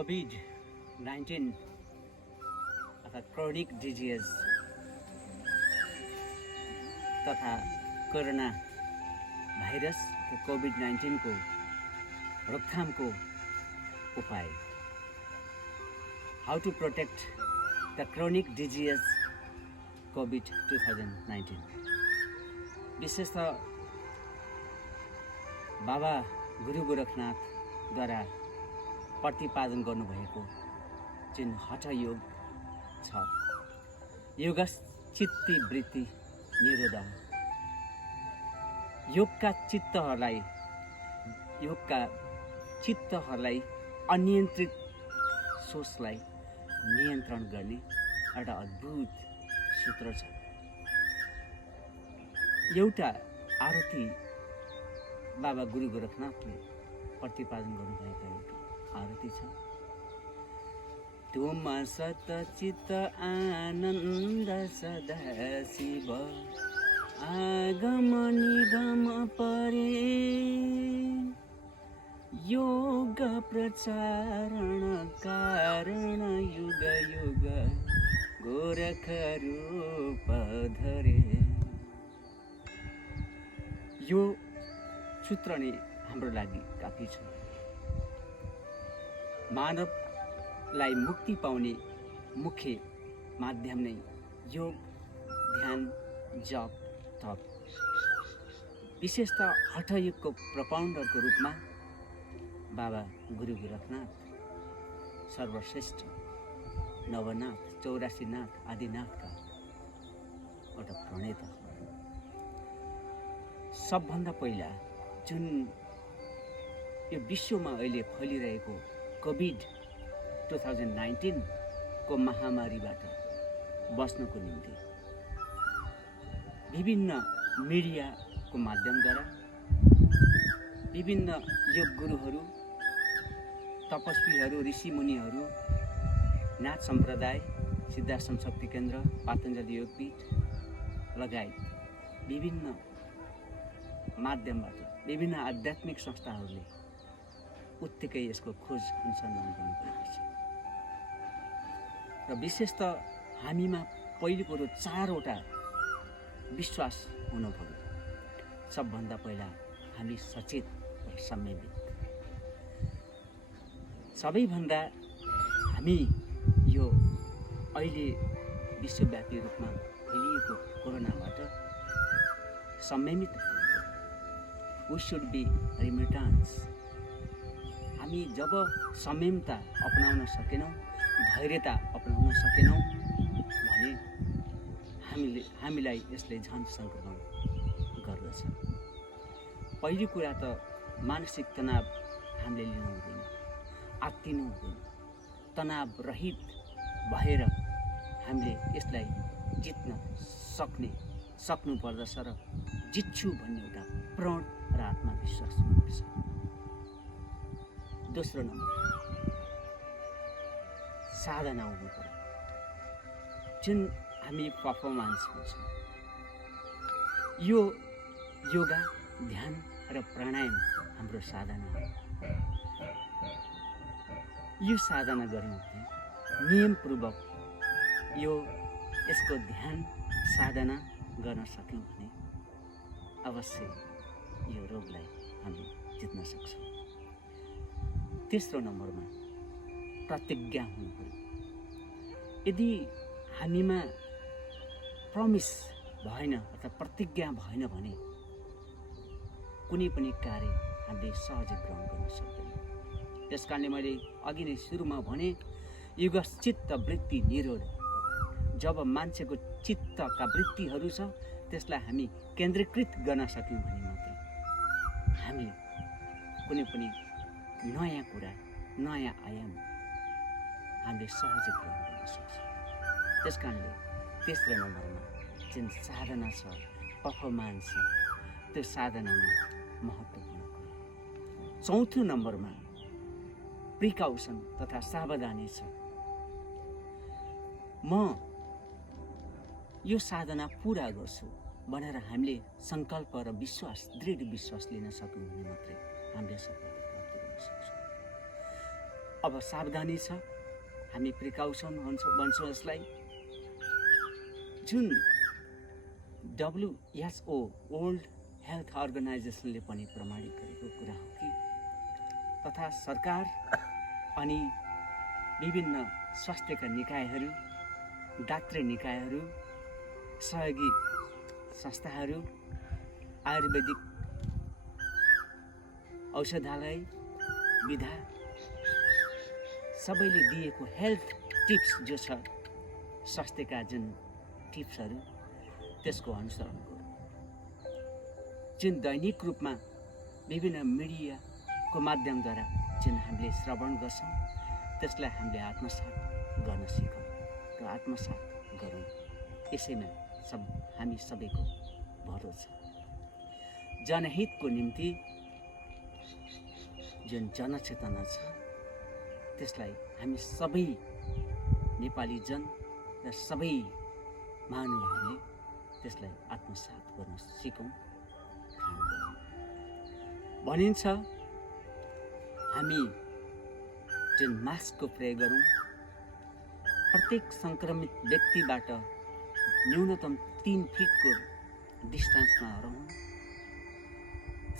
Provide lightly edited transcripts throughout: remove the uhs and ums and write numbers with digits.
COVID-19 अर्थात् chronic disease तथा corona virus कोभिड-19 को रोकथामको उपाय, how to protect the chronic disease कोभिड-2019। विशेषतः बाबा गुरु गोरखनाथद्वारा प्रतिपादन गर्नुभएको जुन हठयोग छ, योगश्चित्ती वृत्ति निरोध, योगका चित्तहरूलाई अनियन्त्रित सोचलाई नियन्त्रण गर्ने एउटा अद्भुत सूत्र छ। एउटा आरती बाबा गुरु गोरखनाथले प्रतिपादन गर्नुभएको एउटा आरती छ। तुम सत चित्त आनन्द सदा शिव, आगम निगम परे, योग प्रचारण कारण युग युग गोरख रूप धरे। यो सूत्र नै हाम्रो लागि काफी छ। मानवलाई मुक्ति पाउने मुख्य माध्यम नै योग, ध्यान, जप, तप। विशेषतः हठयोगको प्रपाउन्डरको रूपमा बाबा गुरु गोरखनाथ सर्वश्रेष्ठ नवनाथ, 84 नाथ, आदिनाथका एउटा प्रणेता। सबभन्दा पहिला जुन यो विश्वमा अहिले फैलिरहेको कोभिड-2019 को महामारीबाट बच्नको निम्ति विभिन्न मिडियाको माध्यमद्वारा विभिन्न योग गुरुहरू, तपस्वीहरू, ऋषिमुनिहरू, नाथ सम्प्रदाय, सिद्धाश्रम शक्ति केन्द्र, पातञ्जलि योगपीठ लगायत विभिन्न माध्यमबाट विभिन्न आध्यात्मिक संस्थाहरूले उत्तिकै यसको खोज अनुसन्धान गर्नुभएको छ। र विशेष त हामीमा पहिलो कुरो 4वटा विश्वास हुनु पर्यो। सबभन्दा पहिला हामी सचेत र संयमित। सबैभन्दा हामी यो अहिले विश्वव्यापी रूपमा फैलिएको कोरोनाबाट संयमित हुनु पर्यो। We should be remittance. हामी जब संयमता अपनाउन सकेनौँ, धैर्यता अपनाउन सकेनौँ भने हामीलाई यसले झन् सङ्क्रमण गर्दछ। पहिलो कुरा त मानसिक तनाव हामीले लिनु हुँदैन, आत्तिनु हुँदैन। तनाव रहित भएर हामीले यसलाई जित्न सक्नु पर्दछ र जित्छु भन्ने एउटा प्रण र आत्मविश्वास हुनुपर्छ। दोस्रो नम्बर साधना हुनु पर्यो। जुन हामी पर्फर्मेन्स भन्छौँ, यो योगा, ध्यान र प्राणायाम हाम्रो साधना हो। यो साधना गऱ्यौँ भने नियमपूर्वक यसको ध्यान साधना गर्न सक्यौँ भने अवश्य यो रोगलाई हामी जित्न सक्छौँ। तेस्रो नम्बरमा प्रतिज्ञा हुनु पर्यो। यदि हामीमा प्रमिस भएन अथवा प्रतिज्ञा भएन भने कुनै पनि कार्य हामीले सहजै ग्रहण गर्न सक्दैनौँ। त्यस कारणले मैले अघि नै सुरुमा भने योगश्चित्त वृत्ति निरोध। जब मान्छेको चित्तका वृत्तिहरू छ त्यसलाई हामी केन्द्रीकृत गर्न सक्यौँ भने मात्रै हामीले कुनै पनि नयाँ कुरा, नयाँ आयाम हामीले सहजै ग्रहण गर्न सक्छौँ। त्यस कारणले तेस्रो नम्बरमा जुन साधना छ, पर्फर्मेन्स छ, त्यो साधना नै महत्त्वपूर्ण कुरा। चौथो नम्बरमा प्रिकाउसन तथा सावधानी छ। म यो साधना पुरा गर्छु भनेर हामीले सङ्कल्प र विश्वास, दृढ विश्वास लिन सक्यौँ भने मात्रै हामीले सफलता प्राप्त गर्न सक्छौँ। अब सावधानी छ, हामी प्रिकाउसन भन्छौँ यसलाई। जुन WHO वर्ल्ड हेल्थ अर्गनाइजेसनले पनि प्रमाणित गरेको कुरा हो कि तथा सरकार अनि विभिन्न स्वास्थ्यका निकायहरू, डाक्टरी निकायहरू, सहयोगी संस्थाहरू, आयुर्वेदिक औषधालय विधा सबैले दिएको हेल्थ टिप्स जो छ, स्वास्थ्यका जुन टिप्सहरू त्यसको अनुसरण गरौँ। जुन दैनिक रूपमा विभिन्न मिडियाको माध्यमद्वारा जुन हामीले श्रवण गर्छौँ त्यसलाई हामीले आत्मसात गर्न सिकौँ र आत्मसात गरौँ। यसैमा हामी सबैको भरो छ। जनहितको निम्ति जुन जनचेतना छ त्यसलाई हामी सबै नेपाली जन र सबै महानुभावले त्यसलाई आत्मसात गर्न सिकौँ। भनिन्छ हामी जुन मास्कको प्रयोग गरौँ, प्रत्येक सङ्क्रमित व्यक्तिबाट न्यूनतम 3 फिटको डिस्टेन्समा रहौँ,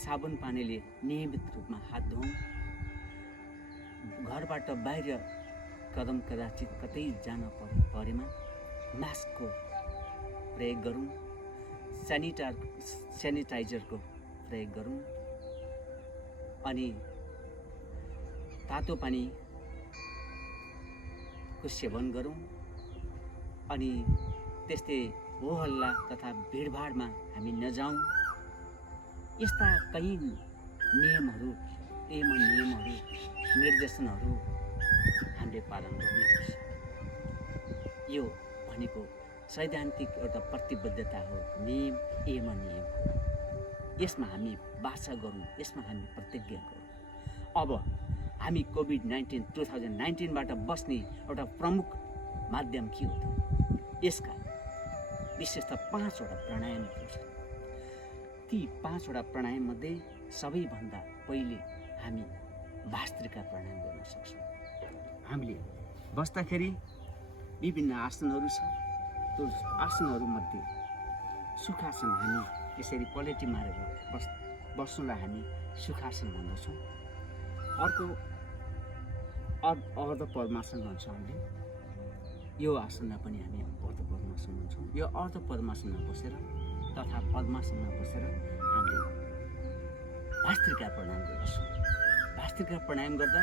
साबुन पानीले नियमित रूपमा हात धोऊँ, घरबाट बाहिर कदम कदाचित कतै जान परेमा मास्कको प्रयोग गरौँ, सेनिटाइजरको प्रयोग गरौँ, अनि तातो पानीको सेवन गरौँ, अनि त्यस्तै होहल्ला तथा भिडभाडमा हामी नजाउँ। यस्ता कई नियमहरू, निर्देशनहरू हामीले पालन गर्नुपर्छ। यो भनेको सैद्धान्तिक एउटा प्रतिबद्धता हो, नियम हो। यसमा हामी वाचा गरौँ, यसमा हामी प्रतिज्ञा गरौँ। अब हामी कोभिड-19 2019बाट बस्ने एउटा प्रमुख माध्यम के हो त? यसका विशेषतः 5वटा प्राणायामहरू छन्। ती 5वटा प्राणायाममध्ये सबैभन्दा पहिले हामी भस्त्रिका प्राणायाम गर्न सक्छौँ। हामीले बस्दाखेरि विभिन्न आसनहरू छ। त्यो आसनहरूमध्ये सुखासन, हामी यसरी पलेटी मारेर बस्नुलाई हामी सुखासन भन्दछौँ। अर्को अर्ध पद्मासन भन्छौँ हामीले। यो आसनलाई पनि हामी अर्ध पद्मासन भन्छौँ। यो अर्ध पद्मासनमा बसेर तथा पद्मासनमा बसेर हामीले भस्त्रिका प्राणायाम गर्दछौँ। भस्त्रिका प्राणायाम गर्दा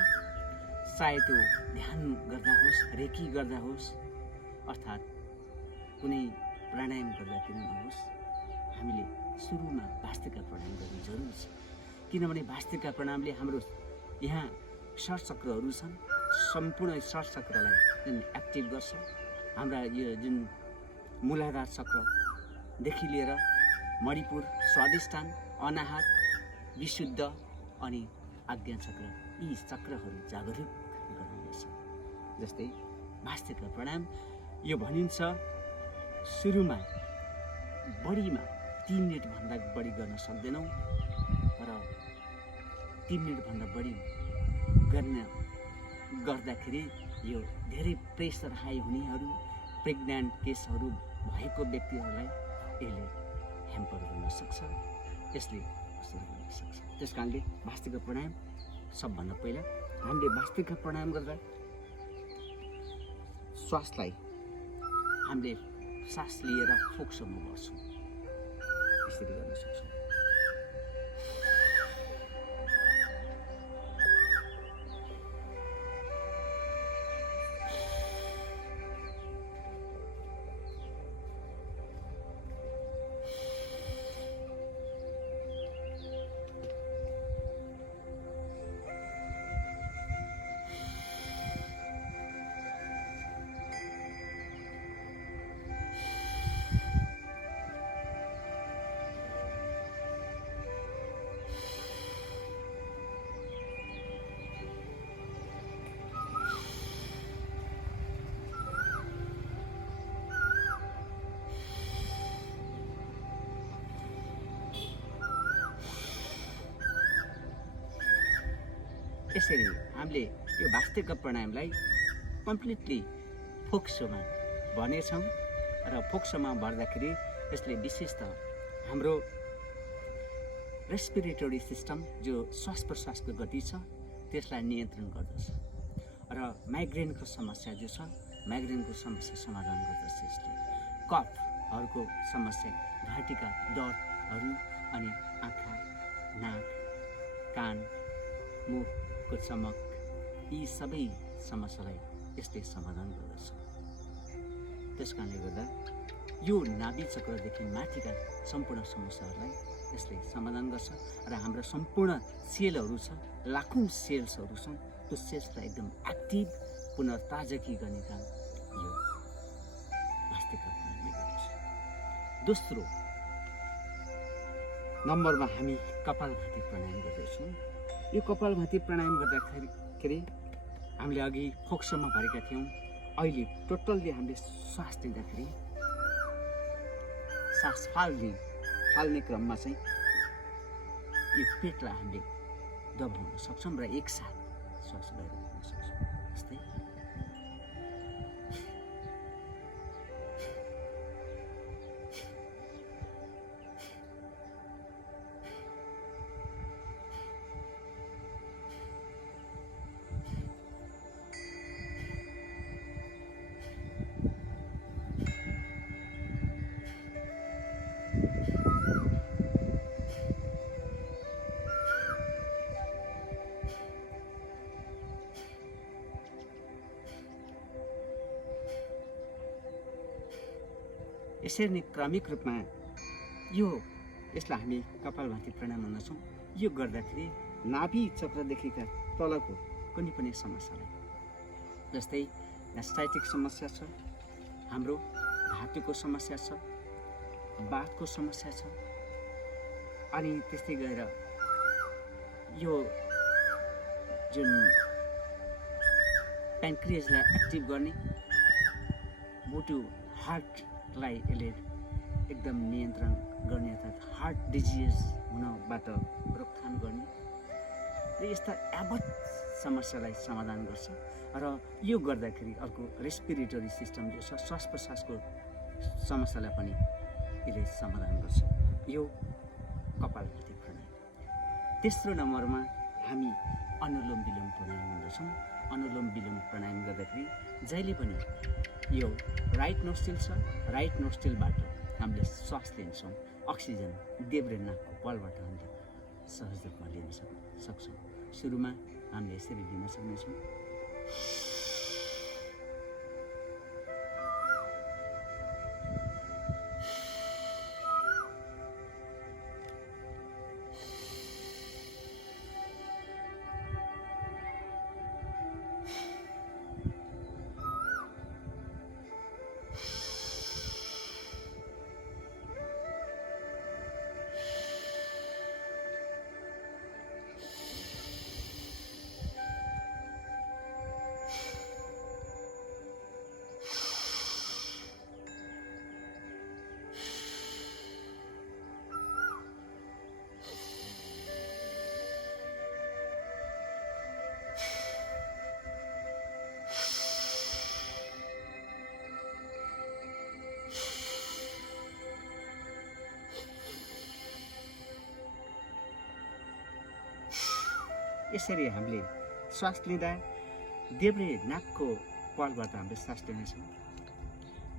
चाहे त्यो ध्यान गर्दा होस्, रेकी गर्दा होस्, अर्थात् कुनै प्राणायाम गर्दा किन नहोस्, हामीले सुरुमा भस्त्रिका प्राणायाम गर्नु जरुरी छ। किनभने भस्त्रिका प्राणायामले हाम्रो यहाँ षट्चक्रहरू छन्, सम्पूर्ण षट्चक्रलाई जुन एक्टिभ गर्छ। हाम्रा यो जुन मूलाधार चक्रदेखि लिएर मणिपुर, स्वादिष्ठान, अनाहत, विशुद्ध अनि आज्ञा चक्र, यी चक्रहरू जागरुक गराउँदछ। जस्तै भस्त्रिका प्राणायाम यो भनिन्छ सुरुमा बढीमा 3 मिनटभन्दा बढी गर्न सक्दैनौँ, र 3 मिनटभन्दा बढी गर्दाखेरि यो धेरै प्रेसर हाई हुनेहरू, प्रेग्नेन्ट केसहरू भएको व्यक्तिहरूलाई यसले ह्याम्पर गर्न सक्छ, यसले असर गर्न सक्छ। त्यस कारणले भस्त्रिका प्राणायाम सबभन्दा पहिला हामीले भस्त्रिका प्राणायाम गर्दा श्वासलाई हामीले सास लिएर फोक्सोमा बस्छौँ, यसरी गर्न सक्छौँ। यसरी हामीले यो भास्त्रिका प्राणायामलाई कम्प्लिटली फोक्सोमा भनेछौँ र फोक्सोमा भर्दाखेरि यसले विशेषतः हाम्रो रेस्पिरेटरी सिस्टम जो श्वास प्रश्वासको गति छ त्यसलाई नियन्त्रण गर्दछ र माइग्रेनको समस्या जो छ माइग्रेनको समस्या समाधान गर्दछ। यसले कफहरूको समस्या, घाँटीका दर्दहरू अनि आँखा, नाक, कान, मुखको चमक यी सबै समस्यालाई यसले समाधान गर्दछ। त्यस कारणले गर्दा यो नाभि चक्रदेखि माथिका सम्पूर्ण समस्याहरूलाई यसले समाधान गर्छ र हाम्रो सम्पूर्ण सेलहरू छ, लाखौँ सेल्सहरू छन्, त्यो सेल्सलाई एकदम एक्टिभ पुनर्ताजगी गर्ने काम यो भास्त्रिका प्राणायामले गर्दछ। दोस्रो नम्बरमा हामी कपालभाति प्राणायाम गर्दैछौँ। यो कपालभाति प्राणायाम गर्दाखेरि हामीले अघि फोक्सोमा भरेका थियौँ, अहिले टोटल्ली हामीले श्वास लिँदाखेरि सास फाल्ने क्रममा चाहिँ यो पेटलाई हामीले दबाउन सक्छौँ र एकसाथ श्वास बाहिर गर्न सक्छौँ। जस्तै यसरी नै क्रमिक रूपमा यसलाई हामी कपालभाति प्राणायाम भन्दछौँ। यो गर्दाखेरि नाभि चक्रदेखिका तलको कुनै पनि समस्यालाई, जस्तै ग्यास्ट्राइटिक समस्या छ, हाम्रो घाँटीको समस्या छ, बाथको समस्या छ, अनि त्यस्तै गरेर यो जुन प्यान्क्रियाजलाई एक्टिभ गर्ने, मुटु हार्टलाई यसले एकदम नियन्त्रण गर्ने अर्थात् हार्ट डिजिज हुनबाट रोकथाम गर्ने र यस्ता यावत समस्यालाई समाधान गर्छ। र यो गर्दाखेरि अर्को रेस्पिरेटरी सिस्टम जो छ, श्वास प्रश्वासको समस्यालाई पनि यसले समाधान गर्छ। यो कपालभाति प्राणायाम। तेस्रो नम्बरमा हामी अनुलोम विलोम प्राणायाम गर्छौँ। अनुलोम विलोम प्राणायाम गर्दाखेरि जहिले पनि यो राइट नोस्ट्रिल छ, राइट नोस्ट्रिलबाट हामीले श्वास लिन्छौँ, अक्सिजन देब्रे नाकको पालबाट हामीले सहज रूपमा लिन सक्छौँ। सुरुमा हामीले यसरी लिन सक्नेछौँ। यसरी हामीले श्वास लिँदा देब्रे नाकको पालबाट हामीले श्वास लिनेछौँ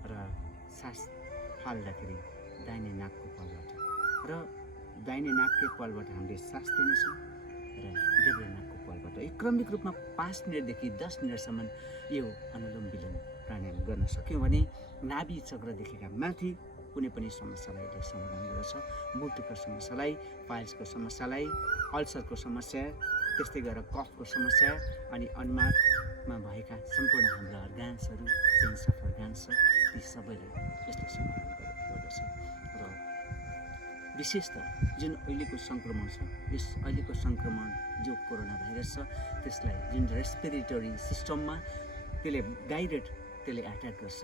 र श्वास फाल्दाखेरि दाहिने नाकको पालबाट र दाहिने नाककै पालबाट हामीले श्वास लिनेछौँ र देब्रे नाकको पालबाट। यो क्रमिक रूपमा 5 मिनटदेखि 10 मिनटसम्म यो अनुलोम विलोम प्राणायाम गर्न सक्यौँ भने नाभि चक्रदेखिका माथि कुनै पनि समस्यालाई यसले समाधान गर्छ। मुटुको समस्यालाई, पाइल्सको समस्यालाई, अल्सरको समस्या, त्यस्तै गरेर कफको समस्या अनि अनुहारमा भएका सम्पूर्ण हाम्रा अर्गान्सहरू, सेन्स अफ अर्गान्स छ, ती सबैलाई यसले समाधान गर्दछ। र विशेषतः जुन अहिलेको सङ्क्रमण छ, यस अहिलेको सङ्क्रमण जो कोरोना भाइरस छ, त्यसलाई जुन रेस्पिरेटरी सिस्टममा त्यसले डाइरेक्ट त्यसले एट्याक गर्छ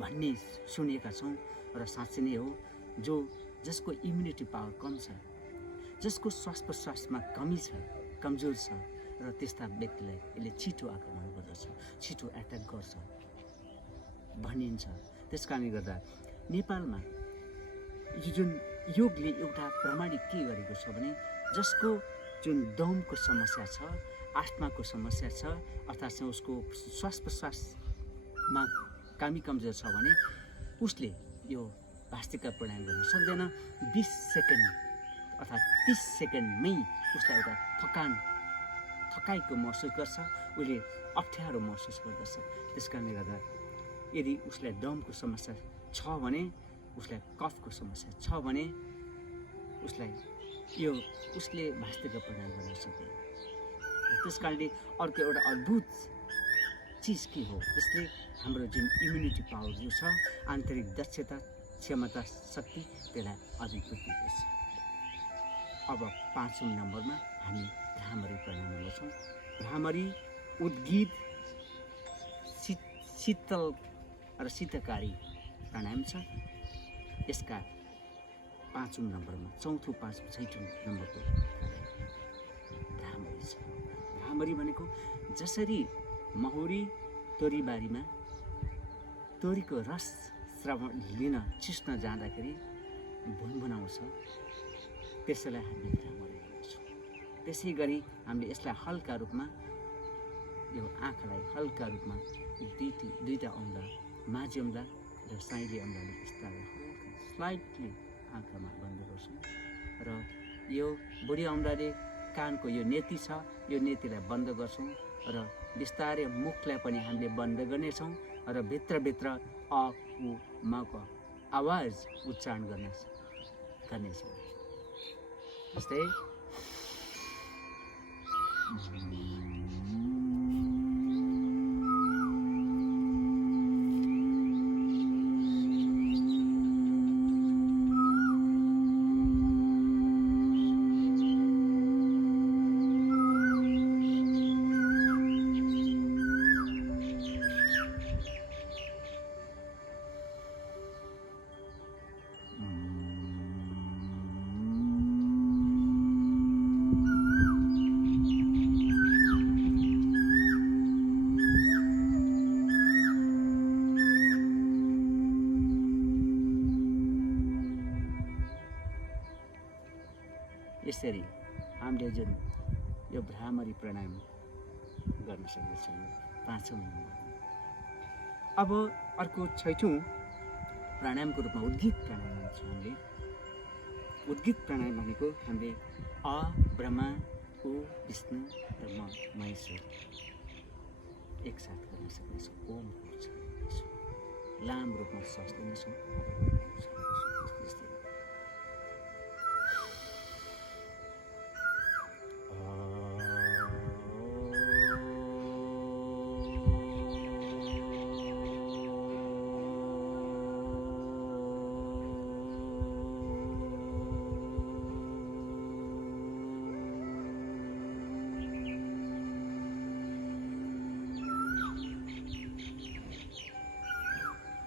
भन्ने सुनेका छौँ र साँच्चै नै हो। जसको इम्युनिटी पावर कम छ, जसको श्वास प्रश्वासमा कमी छ, कमजोर छ, र त्यस्ता व्यक्तिलाई यसले छिटो आक्रमण गर्दछ, छिटो एट्याक गर्छ भनिन्छ। त्यस कारणले गर्दा नेपालमा यो जुन योगले एउटा प्रमाणित के गरेको छ भने जसको जुन दमको समस्या छ, आस्थमाको समस्या छ, अर्थात् चाहिँ उसको श्वास प्रश्वासमा कामी कमजोर छ भने उसले यो भास्त्रिका प्राणायाम गर्न सक्दैन। 20 सेकेन्ड अर्थात् 30 सेकेन्डमै उसलाई एउटा थकाइको महसुस गर्छ, उसले अप्ठ्यारो महसुस गर्दछ। त्यस कारणले गर्दा यदि उसलाई दमको समस्या छ भने, उसलाई कफको समस्या छ भने उसले भास्त्रिका प्राणायाम गर्न सक्दैन। त्यस कारणले अर्को एउटा अद्भुत चिज के हो, यसले हाम्रो जुन इम्युनिटी पावर जो छ, आन्तरिक दक्षता, क्षमता, शक्ति, त्यसलाई अभिवृद्धि गर्छ। अब 5औं नम्बरमा हामी भ्रामरी प्राणायाम गर्छौँ। भ्रामरी उद्गीत, शीतल र शीतकारी प्राणायाम छ। यसका 5औं नम्बरमा, चौथो 6औं नम्बरको भ्रामरी छ। भ्रामरी भनेको जसरी महुरी तोरीबारीमा तोरीको रस श्रवण लिन चिस्न जाँदाखेरि भुनभुनाउँछ, त्यसैलाई हामी भ्रामरी भन्छौँ। त्यसै गरी हामीले यसलाई हल्का रूपमा, यो आँखालाई हल्का रूपमा दुईटा औँला, माझी औँला र साइली औँलाले बिस्तारै हल्का स्लाइटली आँखामा बन्द गर्छौँ र यो बुढी औँलाले कानको यो नेती छ, यो नेतीलाई बन्द गर्छौँ र बिस्तारै मुखलाई पनि हामीले बन्द गर्नेछौँ र भित्रभित्र अ उ मको आवाज उच्चारण गर्नेछौँ। जस्तै यसरी हामीले जुन यो भ्रामरी प्राणायाम गर्न सक्दछौँ 5औं नम्बर। अब अर्को 6औं प्राणायामको रूपमा उद्गीत प्राणायाम भन्छौँ हामीले। उद्गीत प्राणायाम भनेको हामीले अ ब्रह्मा, उ विष्णु र म महेश्वर एकसाथ गर्न सक्नेछौँ। ओम लामो रूपमा श्वास लिनेछौँ।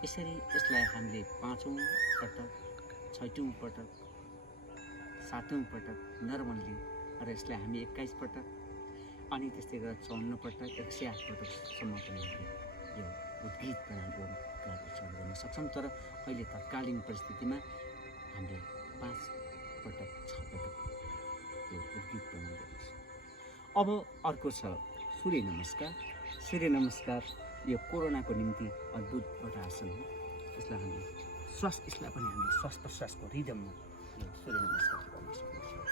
यसरी यसलाई हामीले 5औं पटक, 6औं पटक, 7औं पटक नर्मल्ली र यसलाई हामी 21 पटक अनि त्यस्तै गरेर 54 पटक, 108 पटकसम्म पनि यो उद्गीत प्राणायामको उच्चारण गर्न सक्छौँ। तर अहिले तत्कालीन परिस्थितिमा हामीले 5 पटक, 6 पटक यो उद्गीत प्राणायाम गर्छौँ। अब अर्को छ सूर्य नमस्कार। सूर्य नमस्कार यो कोरोनाको निम्ति अद्भुत एउटा आसन हो। यसलाई पनि हामीले श्वास प्रश्वासको रिदममा यो सूर्य नमस्कार गर्न सक्छौँ।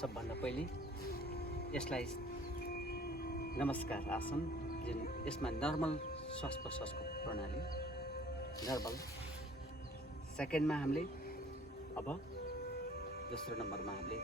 सबभन्दा पहिले यसलाई नमस्कार आसन, जुन यसमा नर्मल श्वास प्रश्वासको प्रणाली नर्मल। सेकेन्डमा हामीले अब दोस्रो नम्बरमा हामीले